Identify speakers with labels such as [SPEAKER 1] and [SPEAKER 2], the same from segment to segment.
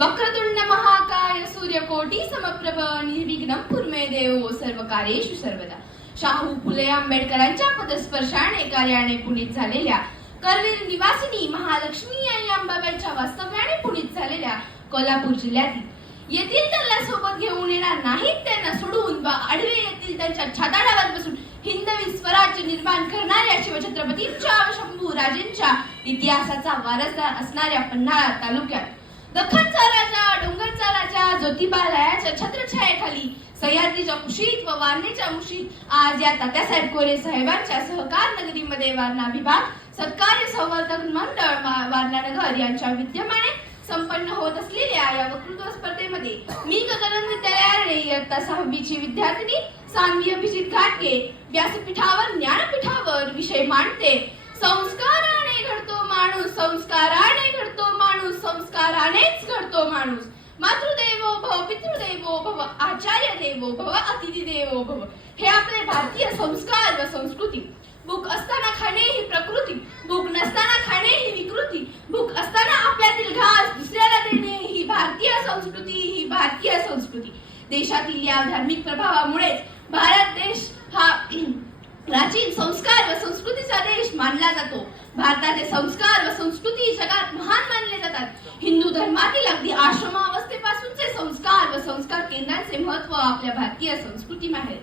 [SPEAKER 1] वक्रतुंड महाकाय सूर्यकोटी समप्रभ निर्विघ्नं कुर्मे देव सर्व कार्येषु सर्वदा. शाहू फुले आंबेडकरांच्या पदस्पर्शाने कार्याने पुणित झालेल्या करवीर निवासिनी महालक्ष्मी आणि अंबाबाईच्या वास्तव्याने पुणित झालेल्या कोल्हापूर जिल्ह्यातील येथील त्यांना सोबत घेऊन येणार नाहीत त्यांना सोडून व आडवे येथील त्यांच्या छाताडावर बसून हिंदवी स्वराज्य निर्माण करणाऱ्या शिवछत्रपतींच्या शंभू राजेंच्या इतिहासाचा वारसदार असणाऱ्या पन्हाळा तालुक्यात दखनचा राजा डोंगरचा राजा ज्योतिबालयाच्या छत्रछायेखाली सह्याद्रीच्या कुशीत व वारणेच्या कुशीत आज या तात्यासाहेब कोरे साहेबांच्या सहकार नगरीमध्ये वारणा विभाग सत्कार्य संवर्धक मंडळ वा- वारणा नगर यांच्या विद्यमाने संपन्न होत असलेल्या या वक्तृत्व स्पर्धेमध्ये मी गगन विद्यालयाने इयत्ता सहावीची विद्यार्थिनी सानवी अभिजित घाटगे व्यासपीठावर ज्ञानपीठावर विषय मांडते. संस्काराने घडतो माणूस संस्काराने घडतो माणूस संस्कारानेच घडतो माणूस. मातृदेवो भव पितृदेवो भव आचार्य देवो भव अतिथी देवो भव. हे आपले भारतीय संस्कार व संस्कृती. भूक असताना खाणे ही प्रकृती. भूक नसताना खाणे ही विकृती. भूक असताना आपल्यातील घास दुसऱ्याला देणे ही भारतीय संस्कृती ही भारतीय संस्कृती. देशातील या धार्मिक प्रभावामुळेच भारत देश हा प्राचीन संस्कार व संस्कृतीचा देश मानला जातो. भारताचे संस्कार व संस्कृती जगात महान मानले जातात. हिंदू धर्मातील अगदी आश्रमावस्थेपासूनचे संस्कार व संस्कार केंद्रांचे महत्त्व आपल्या भारतीय संस्कृती आहे.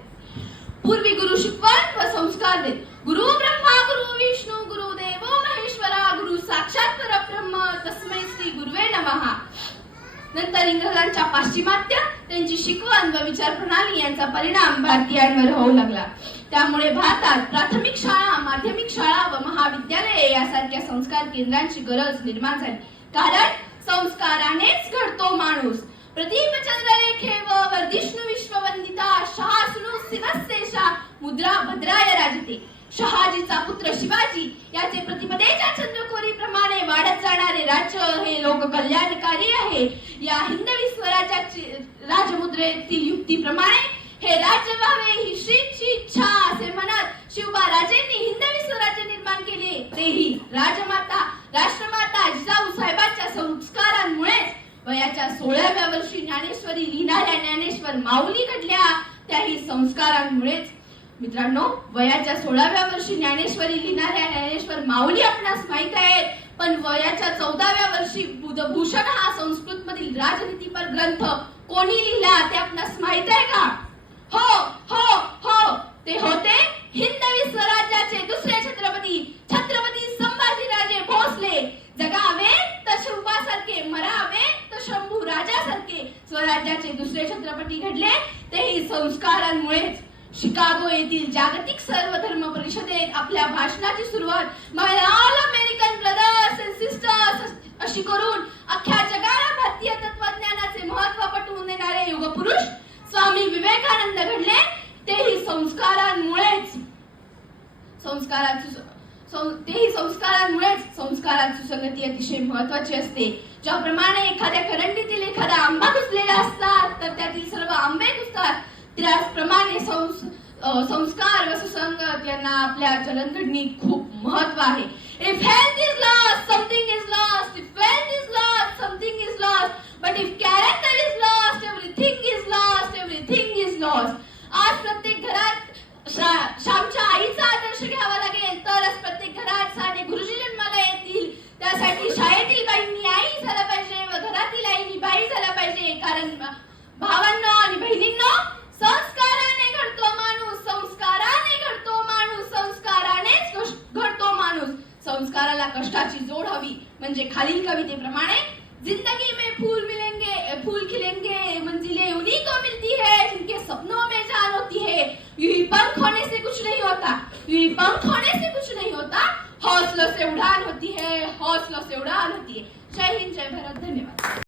[SPEAKER 1] पूर्वी गुरु शिकवण व संस्कार देत. गुरु ब्रह्मा गुरु विष्णू गुरु देव महेश्वरा गुरु साक्षात परब्रह्म तस्मै श्री गुरुवे नमः. नंतर इंग्रजांच्या पाश्चिमात्य त्यांची शिकवण व विचार प्रणाली यांचा परिणाम भारतीयांवर होऊ लागला. त्यामुळे भारतात प्राथमिक शाळा माध्यमिक शाळा व महाविद्यालये यासारख्या संस्कार केंद्रांची गरज निर्माण झाली. कारण संस्कारानेच घडतो माणूस. प्रदीप चंद्रलेखे व वर्धिष्णु विश्ववंदिता शहासुनु शिवस्तेशा मुद्रा भद्राय राजते. शहाजीचा पुत्र शिवाजी याचे प्रतिपदेच्या चंद्रकोरी प्रमाणे वाढत जाणारे राज्य हे लोक कल्याणकारी आहे. या हिंद स्वराज्याची राजमुद्रेतील युक्तीप्रमाणे हे राज्य व्हावे ही श्रीची इच्छा असे म्हणत शिवबा राजेंनी हिंदवी स्वराज्य निर्माण केले. तेही राजमाता राष्ट्रमाता जिजाऊ साहेबांच्या संस्कारांमुळेच. वयाच्या सोळाव्या वर्षी ज्ञानेश्वरी लिहिणाऱ्या ज्ञानेश्वर माऊली घडल्या त्याही संस्कारांमुळेच. मित्रांनो वयाच्या सोळाव्या वर्षी ज्ञानेश्वरी लिहिणाऱ्या ज्ञानेश्वर माऊली आपणास माहीत आहेत. पण वयाच्या चौदाव्या वर्षी बुधभूषण हा संस्कृत मधील राजनीतीपर ग्रंथ कोणी लिहिला ते आपणास माहीत आहे का? हो हो हो. ते होते हिंदवी स्वराज्याचे दुसरे छत्रपती छत्रपती संभाजीराजे भोसले. जगावे तर शिवबासारखे मरावे तर शंभू राजासारखे. स्वराज्याचे दुसरे छत्रपती घडले तेही संस्कारांमुळेच. शिकागो येथील जागतिक सर्वधर्म परिषदेत आपल्या भाषणाची सुरुवात my all American brothers and sisters अशी करून अख्ख्या जगाला भारतीय तत्वज्ञानाचे महत्त्व पटवून देणारे युगपुरुष स्वामी विवेकानंद घडले. तेही संस्कारांमुळेच. संस्कारांची तेही संस्कारांमुळेच संस्कारांची संगती अतिशय महत्वाची असते. ज्याप्रमाणे एखाद्या करंडीतील एखादा आंबा घुसलेला असतात तर त्यातील सर्व आंबे घुसतात त्याचप्रमाणे संस्कार व सुसंगत यांना आपल्या जलनघडणीत खूप महत्त्व आहे. If health is lost something is lost if wealth is lost something is lost but if character is lost everything is lost everything is lost आज प्रत्येक घरात शा- म्हणजे खालील कवितेप्रमाणे, ज़िंदगी में फूल मिलेंगे, फूल खिलेंगे, मंजिलें उन्हीं को मिलती है जिनके सपनों में जान होती है। यूही पंख होने से कुछ नहीं होता, यूही पंख होने से कुछ नहीं होता। हौसलों से उड़ान होती है, हौसलों से उड़ान होती है। जय हिंद, जय भारत, धन्यवाद।